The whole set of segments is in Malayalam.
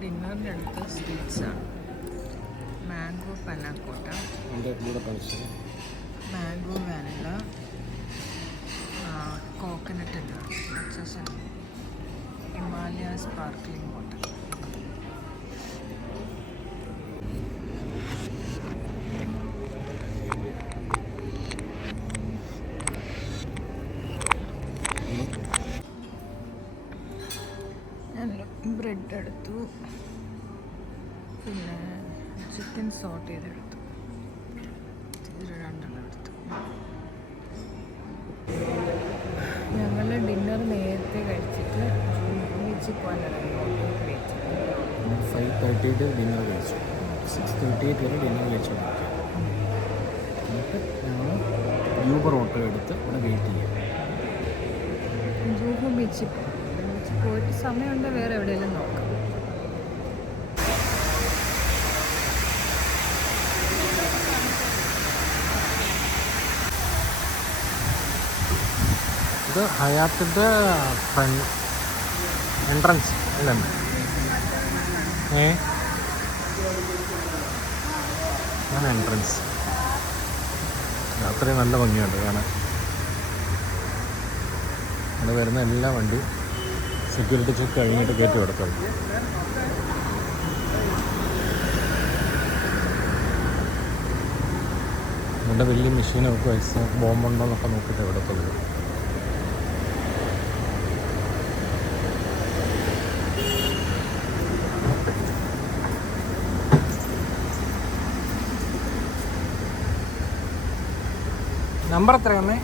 ഡിന്നറിൻ്റെ അടുത്ത് സ്വീറ്റ്സാണ്. മാംഗോ പനാക്കോട്ട, മാംഗോ വാനില, കോക്കനട്ട് ഇല്ല, ഹിമാലയ സ്പാർക്ക്ലിംഗ് വാട്ടർ. ഞാൻ ബ്രെഡ് എടുത്തു, പിന്നെ ചിക്കൻ സോട്ട് ചെയ്തെടുത്തു, രണ്ടെണ്ണം എടുത്തു. ഞങ്ങൾ ഡിന്നർ നേരത്തെ കഴിച്ചിട്ട് ബീച്ചിൽ പോകാനിറങ്ങി. 5:30 ഡിന്നർ കഴിച്ചു, 6:38 വരെ ഡിന്നർ കഴിച്ചു. എന്നിട്ട് ഞങ്ങൾ യൂബർ ഓട്ടോ എടുത്ത് ഇവിടെ വെയിറ്റ് ചെയ്യാം. ജൂഹു ബീച്ചിൽ പോയിട്ട് സമയമുണ്ട് വേറെ എവിടെയെങ്കിലും നോക്കാം. ഇത് ഹയാത്തിൻ്റെ എൻട്രൻസ് അല്ലേ? ഞാൻ എൻട്രൻസ് അത്രയും നല്ല ഭംഗിയുണ്ട് കാണാൻ. അവിടെ വരുന്ന എല്ലാ വണ്ടിയും സെക്യൂരിറ്റി ചെക്ക് കഴിഞ്ഞിട്ട് കയറ്റി കൊടുത്തുള്ളൂ. ഇവിടെ വലിയ മെഷീനൊക്കെ വയസ്സ് ബോംബുണ്ടോ എന്നൊക്കെ നോക്കിയിട്ട് എടുത്തുള്ളൂ. നമ്പർ എത്രയാണേ?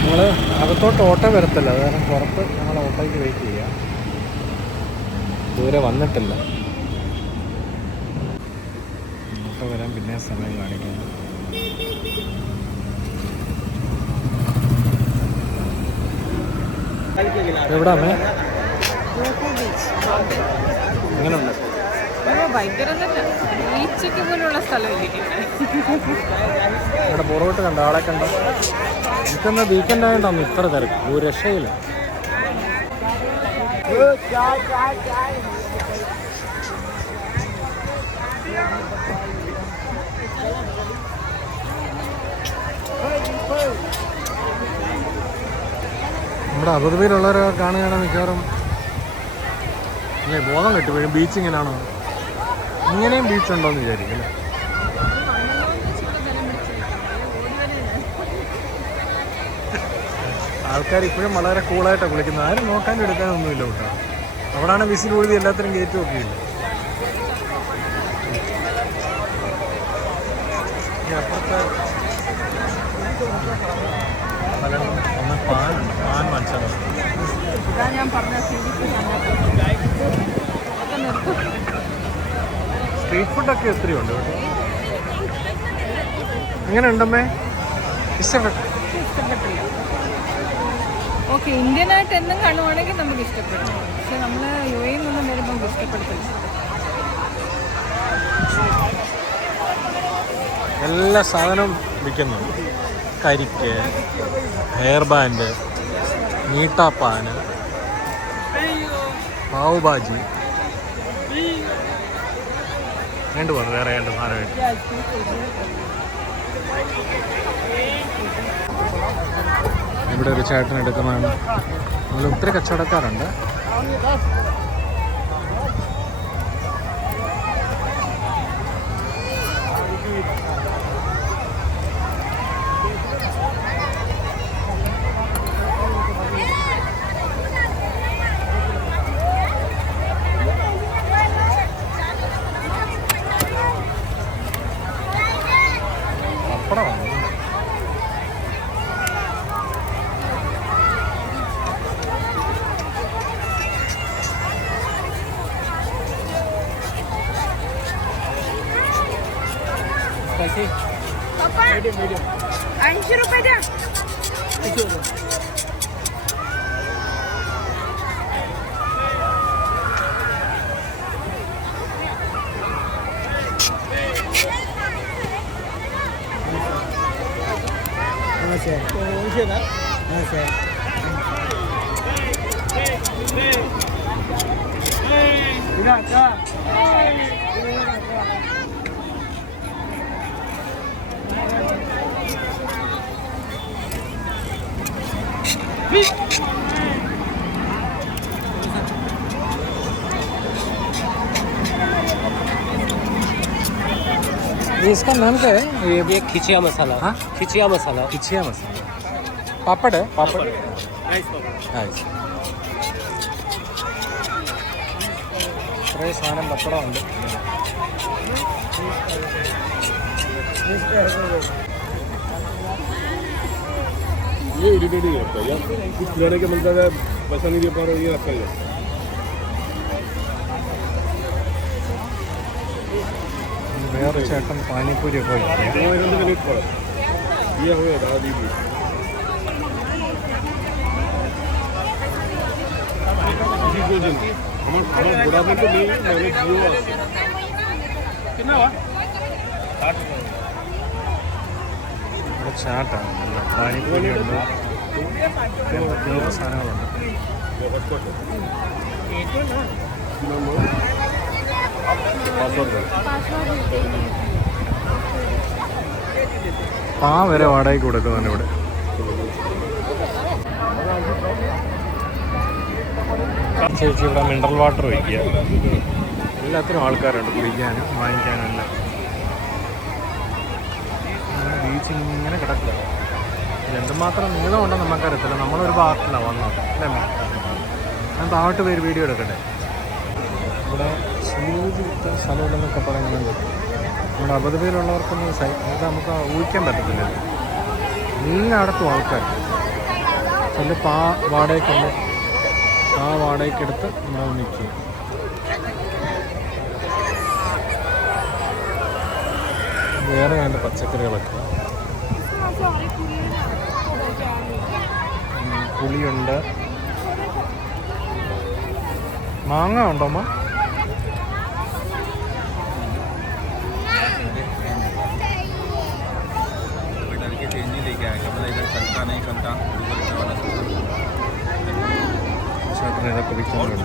നമ്മൾ അകത്തോട്ട് ഓട്ടോ വരത്തില്ല, അത് കാരണം പുറത്ത് ഞങ്ങൾ ഓട്ടോയ്ക്ക് വെയിറ്റ് ചെയ്യാം. ദൂരെ വന്നിട്ടില്ല, ഓട്ടോ വരാൻ പിന്നെ സമയം കാണിക്കുന്നു. എവിടാമേ? എങ്ങനെയുണ്ട്? ഭയങ്കര ബീച്ചൊക്കെ പോലുള്ള സ്ഥലമില്ലേ? ഇവിടെ പുറകോട്ട് കണ്ടോ, ആളെ കണ്ടോ? എനിക്കൊന്ന് വീക്കെൻഡ് ആയതുകൊണ്ടാണ് ഇത്ര തിരക്ക്, ഒരു രക്ഷയില്ല. നമ്മുടെ അബുദാബിയിലുള്ളവരെ കാണുകയാണെങ്കിൽ മിക്കവാറും അല്ലേ ബോധം കെട്ടി വീഴും. ബീച്ച് ഇങ്ങനെയാണോ? ഇങ്ങനെയും ബീച്ചുണ്ടോയെന്ന് വിചാരിക്കും അല്ലേ? ആൾക്കാർ ഇപ്പോഴും വളരെ കൂളായിട്ടാണ് വിളിക്കുന്നത്. ആരും നോക്കാനും എടുക്കാനൊന്നുമില്ല കേട്ടോ. അവിടെയാണ് വിസിൽ ഊതി എല്ലാത്തിനും കയറ്റി നോക്കിയില്ല. അപ്പുറത്തെ ഒന്ന് പാനുണ്ട്, പാൻ മത്സരം. സ്ട്രീറ്റ് ഫുഡൊക്കെ ഒത്തിരിയുണ്ട് കേട്ടോ. എങ്ങനെ ഉണ്ടമ്മേ? ഇഷ്ടപ്പെട്ടില്ല. ഓക്കെ, ഇന്ത്യനായിട്ട് എന്നും കാണുവാണെങ്കിൽ നമുക്ക് ഇഷ്ടപ്പെടും. പക്ഷെ നമ്മൾ യുഎഇയിൽ നിന്നും വരുമ്പോൾ നമുക്ക് ഇഷ്ടപ്പെടത്തില്ല. എല്ലാ സാധനവും വിൽക്കുന്നുണ്ട്. കരിക്ക്, ഹെയർ ബാൻഡ്, നീട്ടാപ്പാന്, പാവ് ഭാജി, വേണ്ട പോലെ വേറെ വേണ്ട സാധനമായിട്ട്. ഇവിടെ ഒരു ചേട്ടൻ എടുക്കുന്നതാണ്. അതിൽ ഒത്തിരി കച്ചവടക്കാരുണ്ട്. പപ്പടമാണ്. पप्पा 80 रुपये द्या. ये इसका नाम क्या है? ये खिचिया मसाला। हाँ? खिचिया मसाला। खिचिया मसाला. पापड़ है? पापड़. राइस पापड़. Nice. കുറേ സാധനം പപ്പടം ഉണ്ട്. ये इरिटेट नहीं होता यार, कुछ लेने के मिलता है पैसा नहीं दे पा रहे, ये रखा है. വേറെ ചേട്ടൻ പാനിപ്പൂരി ഒക്കെ കഴിക്കുക. मिनट पड़ा ये हो गया दादा दीदी. हमारे बुढ़ापे तो नहीं मैंने जियो कितना हुआ ഇവിടെ ചാട്ടാണ്, പാനിപ്പൂരി ഉണ്ട്, പ്രത്യേക സാധനങ്ങളുണ്ട്. പാ വരെ വാടകയ്ക്ക് കൊടുക്കുന്നുണ്ട് ഇവിടെ. ചേച്ചി ഇവിടെ മിനറൽ വാട്ടർ വയ്ക്കുക. എല്ലാത്തിനും ആൾക്കാരുണ്ട്, കുടിക്കാനും വാങ്ങിക്കാനും എല്ലാം. ബീച്ച് ഇങ്ങനെ കിടക്കുക. എന്തുമാത്രം നീളമുണ്ടെന്ന് നമുക്കറിയത്തില്ല. നമ്മളൊരു ഭാഗത്തിലാണ് വന്നത് അല്ലേ? ഞാൻ താഴോട്ട് പേര് വീഡിയോ എടുക്കട്ടെ. ഇവിടെ സൂചി വിത്ത സ്ഥലമില്ലെന്നൊക്കെ പറയുന്നുണ്ട്. നമ്മുടെ 50 പേരുള്ളവർക്കൊന്നും ഇത് നമുക്ക് ഊഹിക്കാൻ പറ്റത്തില്ല. എല്ലായിടത്തും ആൾക്കാർ ചില വാടകയ്ക്കുണ്ട്. വാടകയ്ക്കെടുത്ത് നമ്മൾ നിൽക്കുക. വേറെ അതിൻ്റെ പച്ചക്കറികളൊക്കെ. പുളിയുണ്ട്. മാങ്ങ ഉണ്ടോ അമ്മ? ചേട്ടൻ ഇതൊക്കെ വിൽക്കുന്നുണ്ട്.